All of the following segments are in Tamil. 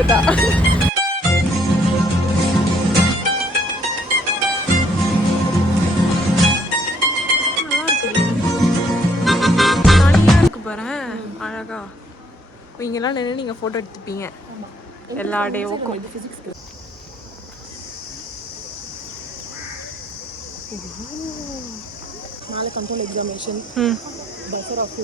கொடுத்துட்டா. தனியாக இருக்கு பாரு, அழகா. இங்கெல்லாம் நின்று நீங்கள் ஃபோட்டோ எடுத்துப்பீங்க எல்லா டேவுக்கும். நாளை கண்ட்ரோல் எக்ஸாமினேஷன். Buzzer of.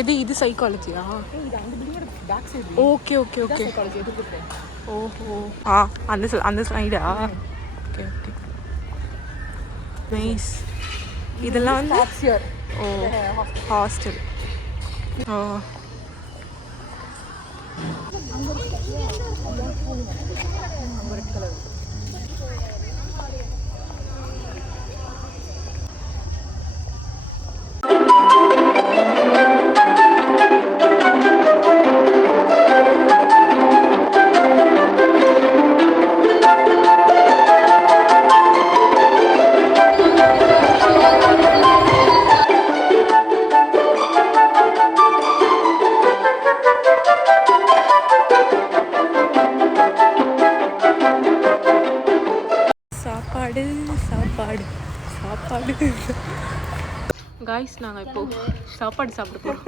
எது இது சைக்காலஜியா? இது அந்த பில்டிங்கோட back side. Okay okay okay. Psychology எதுக்கு? ஓஹோ. அந்த சைடா? Okay okay. நைஸ். இதெல்லாம் வந்து ஹாஸ்டல். ஓ சாப்பாடு. காய்ஸ், நாங்கள் இப்போ சாப்பாடு சாப்பிட போகிறோம்.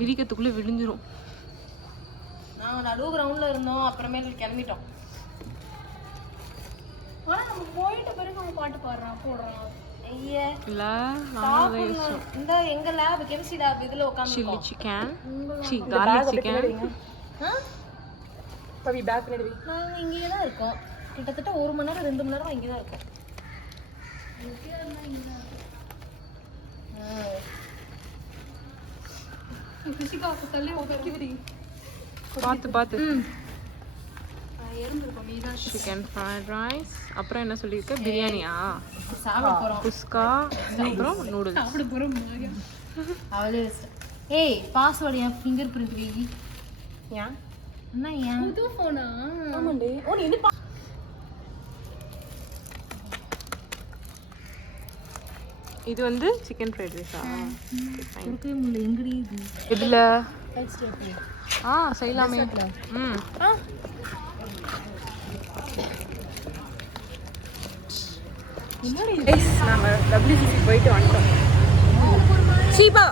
விரிக்கிறதுக்குள்ளே விழுந்துரும். நாங்கள் நடுவு கிரவுண்டில் இருந்தோம், அப்புறமேல கிளம்பிட்டோம். ஆனால் நம்ம போயிட்ட பிறகு நம்ம பாட்டு போடுறோம். இந்த எங்க லேப் கெமிஸ்ட்ரி லேப் இதுல உட்கார்ந்து சில்லி சிக்கன் garlic chicken பவி பேக் பண்ணி நாங்க இங்கேயே தான் இருக்கோம். கிட்டத்தட்ட 1 மணி நேரம் 2 மணி நேரம் இங்கே தான் இருக்கோம். பார்த்து சிக்கன் ஃப்ரைட் ரைஸ். அப்புறம் என்ன சொல்லியிருக்க? பிரியாணியா? சாப்பிட போகிறோம். குஸ்கா. அப்புறம் நூடுல்ஸ் சாப்பிட போகிறோம். அவளே ஏய் பாஸ்வேர்டு என் ஃபிங்கர் பிரிண்ட் வை. ஏன் அண்ணா ஏன் புது ஃபோனா? ஆமாண்டே. ஓ நீ என்ன இது வந்து சிக்கன் ஃப்ரைட் ரைஸா? கொடுக்கவே முடியல. எங்கடி இது? இதில் செய்யலாமே. நாங்கள் WCC போயிட்டு வந்துட்டோம். சீபா